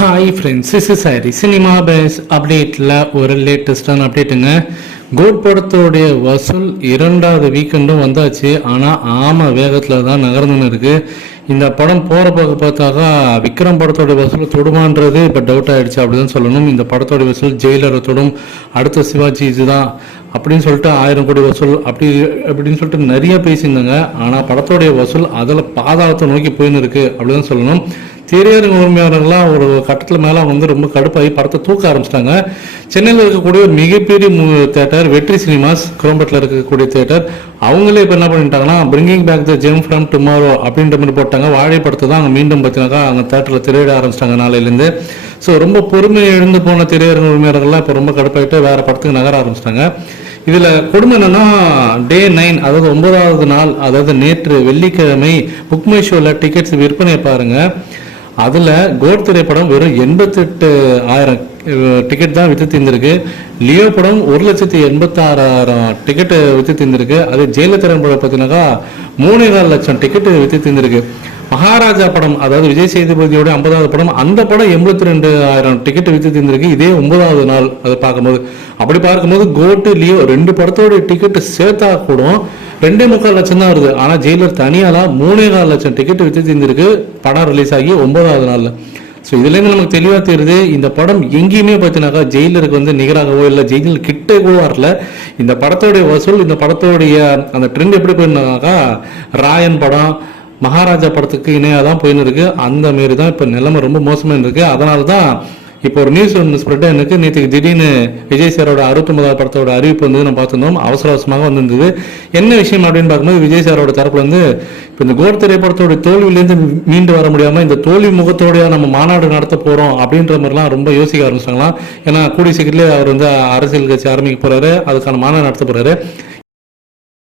Hi friends is சாரி cinema base அப்டேட்டில் ஒரு லேட்டஸ்டான அப்டேட்டுங்க கோட் படத்தோடைய வசூல் இரண்டாவது வீக்கெண்டும் வந்தாச்சு. ஆனால் ஆம வேகத்தில் தான் நகர்ந்துன்னு இருக்குது இந்த படம் போகிற பக்கம் பார்த்தாக்கா விக்ரம் படத்தோட வசூல் தொடுமான்றது இப்போ டவுட் ஆயிடுச்சு அப்படின்னு சொல்லணும். இந்த படத்தோட வசூல் ஜெயிலரை தொடும். அடுத்த சிவாஜி இதுதான் அப்படின்னு சொல்லிட்டு ஆயிரம் கோடி வசூல் அப்படி அப்படின்னு சொல்லிட்டு நிறைய பேசியிருந்தாங்க. ஆனால் படத்தோடைய வசூல் அதில் பாதாளத்தை நோக்கி போயின்னு இருக்கு அப்படின்னு சொல்லணும். திரையரங்க உரிமையாளர்கள்லாம் ஒரு கட்டத்தில் மேலே அவங்க வந்து ரொம்ப கடுப்பாகி படத்தை தூக்க ஆரம்பிச்சிட்டாங்க. சென்னையில் இருக்கக்கூடிய ஒரு மிகப்பெரிய தேட்டர் வெற்றி சினிமாஸ் குரோம்பட்டில் இருக்கக்கூடிய தேட்டர் அவங்களே இப்போ என்ன பண்ணிட்டாங்கன்னா bringing back the gem from tomorrow அப்படின்ற மாதிரி போட்டாங்க. வாழை படத்தை தான் அங்கே மீண்டும் பார்த்தீங்கன்னாக்கா அங்கே தேட்டரில் திரையிட ஆரம்பிச்சிட்டாங்க நாளையிலேருந்து. ஸோ ரொம்ப பொறுமை எழுந்து போன திரையரங்க உரிமையாளர்கள்லாம் இப்போ ரொம்ப கடுப்பாயிட்டு வேறு படத்துக்கு நகர ஆரம்பிச்சிட்டாங்க. இதில் கொடுமை என்னன்னா டே நைன் அதாவது ஒன்பதாவது நாள் அதாவது நேற்று வெள்ளிக்கிழமை புக் ஷோவில் டிக்கெட்ஸ் விற்பனை பாருங்கள் அதில் கோட் திரைப்படம் வெறும் எண்பத்தெட்டு ஆயிரம் டிக்கெட் தான் வித்து தீர்ந்திருக்கு. லியோ படம் ஒரு லட்சத்தி எண்பத்தாறாயிரம் டிக்கெட்டு வித்து தீர்ந்திருக்கு. அது ஜெயலலிதா படம் பார்த்தீங்கன்னாக்கா மூணே கால் லட்சம் டிக்கெட்டு வித்து தீர்ந்திருக்கு. மகாராஜா படம் அதாவது விஜய் சேதுபதியோட ஐம்பதாவது படம் அந்த படம் எண்பத்தி ரெண்டு ஆயிரம் டிக்கெட் வித்து தீர்ந்திருக்கு. இதே ஒன்பதாவது நாள் அதை பார்க்கும்போது. அப்படி பார்க்கும்போது கோட்டு லியோ ரெண்டு படத்தோட டிக்கெட்டு சேர்த்தா கூட ரெண்டே முக்கால் லட்சம் தான் வருது. ஆனால் ஜெயிலர் தனியாலாம் மூணே கால் லட்சம் டிக்கெட் வித்து தீர்ந்திருக்கு. படம் ரிலீஸ் ஆகி ஒன்பதாவது நாளில். ஸோ இதுலேருந்து நமக்கு தெளிவாக தெரியுது இந்த படம் எங்கேயுமே பார்த்தீங்கன்னாக்கா ஜெயிலருக்கு வந்து நிகராகவோ இல்லை ஜெயிலர் கிட்ட கூட வரல. இந்த படத்தோடைய வசூல் இந்த படத்தோடைய அந்த ட்ரெண்ட் எப்படி போயிருந்தாக்கா ராயன் படம் மகாராஜா படத்துக்கு இணையாக தான் போயின்னு இருக்கு. அந்த மாரி தான் இப்போ நிலைமை ரொம்ப மோசமாக இருக்குது அதனால தான் இப்போ ஒரு நியூஸ் ஒன்று ஸ்ப்ரெட் எனக்கு நேற்றுக்கு திடீர்னு விஜய் சாரோட அறுபத்தொன்பதாவது படத்தோட அறிவிப்பு வந்து நம்ம பார்த்துருந்தோம். அவசர அவசரமாக வந்திருந்தது. என்ன விஷயம் அப்படின்னு பார்க்கும்போது விஜய் சாரோட தரப்புல வந்து இப்போ இந்த கோர் திரைப்படத்தோட தோல்வியிலேருந்து மீண்டு வர முடியாமல் இந்த தோல்வி முகத்தோடைய நம்ம மாநாடு நடத்த போகிறோம் அப்படின்ற மாதிரிலாம் ரொம்ப யோசிக்க ஆரம்பிச்சாங்களாம் ஏன்னா கூடிய சீக்கிரத்தில் அவர் வந்து அரசியல் கட்சி ஆரம்பிக்க போறாரு. அதுக்கான மாநாடு நடத்த போறாரு.